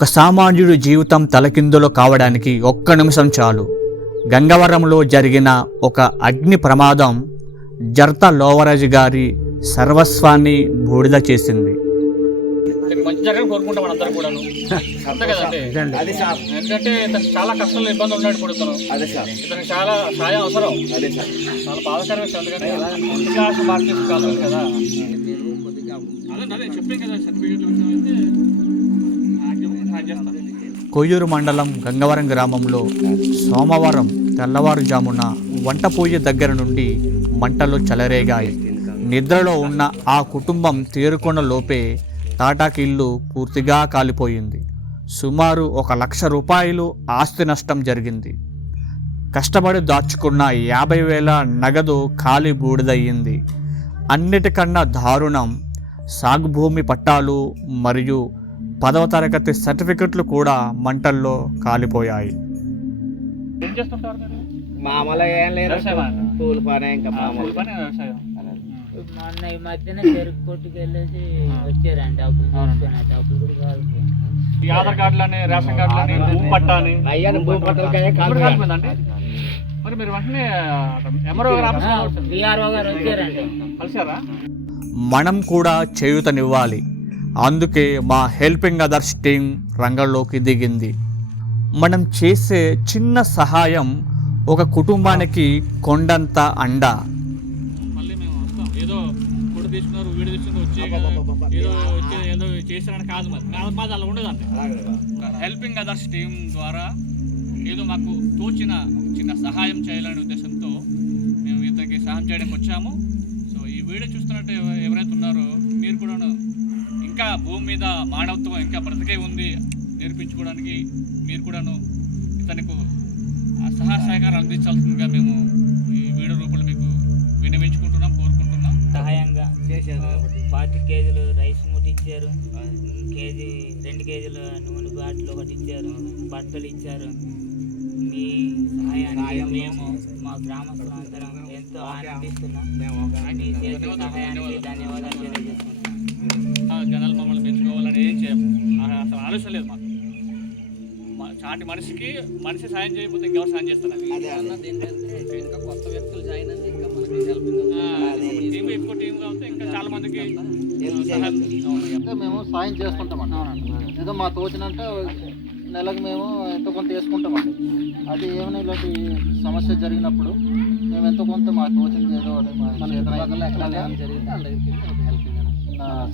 ఒక సామాన్యుడి జీవితం తలకిందులు కావడానికి ఒక్క నిమిషం చాలు. గంగవరంలో జరిగిన ఒక అగ్ని ప్రమాదం జర్త లోవరాజు గారి సర్వస్వాన్ని బూడిద చేసింది. మంచి జరగని కోరుకుంటాం మనందరం కూడా. అంతే కదండి. ఎందుకంటే ఇతను చాలా కష్టంలో ఇబ్బంది ఉన్నాడు ఇప్పుడు ఇతనికి చాలా సాయం అవసరం. చాలా బాధాకరమైన విషయం. ఎందుకంటే మార్కెట్ కాదు కదా. అదే చెప్పాం కదా సర్టిఫికేట్ కొయ్యూరు మండలం గంగవరం గ్రామంలో సోమవారం తెల్లవారుజామున వంటపొయ్యి దగ్గర నుండి మంటలు చెలరేగాయి. నిద్రలో ఉన్న ఆ కుటుంబం తేరుకున్న లోపే తాటాకి ఇల్లు పూర్తిగా కాలిపోయింది. సుమారు 1,00,000 రూపాయలు ఆస్తి నష్టం జరిగింది. కష్టపడి దాచుకున్న 50,000 నగదు ఖాళీ బూడిదయ్యింది. అన్నిటికన్నా దారుణం సాగు భూమి పట్టాలు మరియు 10వ తరగతి సర్టిఫికెట్లు కూడా మంటల్లో కాలిపోయాయి. ఏం చేస్తుంటారు మీరు? మామూలుగా ఏం లేదు, కూలి పని. ఇంకా మామూలు పని వ్యవసాయం. మొన్న ఈ మధ్యన చెరుకు కొట్టుకు వెళ్ళేసి వచ్చారండి. డబ్బులు డబ్బులు కూడా కాదు. ఈ ఆధార్ కార్డులని రేషన్ కార్డులని భూమి పట్టా అని అయ్యాను భూమి పట్టాలకే కాలిపోయిందండి. మరి మీరు వెంటనే ఎంఆర్ఓ గారు విఆర్ఓ గారు వచ్చారండి. కలిసారా? మనం కూడా చేయూతనివ్వాలి. అందుకే మా హెల్పింగ్ అదర్స్ టీం రంగంలోకి దిగింది. మనం చేసే చిన్న సహాయం ఒక కుటుంబానికి కొండంత అండ. మళ్ళీ మేము వస్తాం. ఏదో ఫోటో తీసుకున్నారు, వీడియో తీసుకున్నారు, ఏదో చేశారని కాదు. మరి మాది అలా ఉండదండి. హెల్పింగ్ అదర్స్ టీం ద్వారా ఏదో మాకు తోచిన చిన్న సహాయం చేయాలనే ఉద్దేశంతో మేము ఇతనికి సహాయం చేయడానికి వచ్చాము. సో ఈ వీడియో చూస్తున్నట్టు ఎవరైతే ఉన్నారో మీరు కూడా ఇంకా భూమి మీద మానవత్వం ఇంకా బ్రతికే ఉంది నేర్పించుకోవడానికి మీరు కూడాను ఇతనికి సహాయ సహకారం అందించాల్సిందిగా మేము ఈ వీడియో రూపంలో మీకు విన్నవించుకుంటున్నాం, కోరుకుంటున్నాం. సహాయంగా 40 కేజీలు రైస్ మూట ఇచ్చారు, 2 కేజీల నూనె బాటిల్ ఒకటి ఇచ్చారు, బట్టలు ఇచ్చారు. మీ సహాయానికి మేము మా గ్రామస్తులందరం ఎంతో ఆనందిస్తున్నాం. మీ చేసిన సహాయానికి ధన్యవాదాలు తెలియజేస్తున్నాం. జనాలు మమ్మల్ని మెచ్చుకోవాలని ఏం చేయము, అసలు ఆలోచన లేదు మాకు. చాటి మనిషి సాయం చేయకపోతే ఇంకెవరు సాయం చేస్తారు? ఇంకా కొత్త వ్యక్తులు జాయిన్ అయితే ఇంకా టీం ఎక్కువ టీం కాబట్టి ఇంకా చాలా మందికి మేము సాయం చేసుకుంటామండి. ఏదో మా తోచినంటే నెలకు మేము ఎంతో కొంత వేసుకుంటామండి. అది ఏమైనా ఇలాంటి సమస్య జరిగినప్పుడు మేము ఎంతో కొంత మా తోచింది ఏదో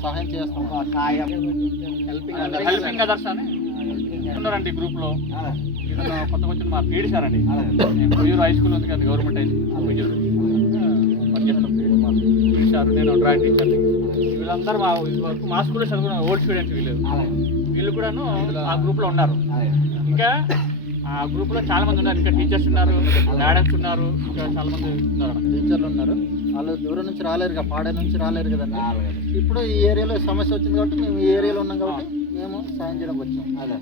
సహాయం చేస్తాం. హెల్పింగ్ అదర్స్ అని ఉన్నారండి గ్రూప్లో. ఇతను కొత్తగా వచ్చిన మా పీడి సార్ అండి. నేను కొయ్యూరు హై స్కూల్ ఉంది కదా, గవర్నమెంట్ హై స్కూల్ కొయ్యూరు పనిచేస్తాం. పీడి సార్, నేను డ్రాయింగ్ టీచర్ని. వీళ్ళందరూ వరకు మా స్కూల్లో చదువుకున్న ఓల్డ్ స్టూడెంట్స్ వీళ్ళు కూడాను ఆ గ్రూప్లో ఉన్నారు. ఇంకా ఆ గ్రూప్లో చాలా మంది ఉన్నారు. ఇంకా టీచర్స్ ఉన్నారు, మేడమ్స్ ఉన్నారు, ఇంకా చాలా మంది ఉన్నారు. టీచర్లు ఉన్నారు. వాళ్ళు దూరం నుంచి రాలేరు కదా, పాడే నుంచి రాలేరు కదండి. ఇప్పుడు ఈ ఏరియాలో సమస్య వచ్చింది కాబట్టి మేము ఈ ఏరియాలో ఉన్నాం కాబట్టి మేము సాయం చేయడానికి వచ్చాం. అదే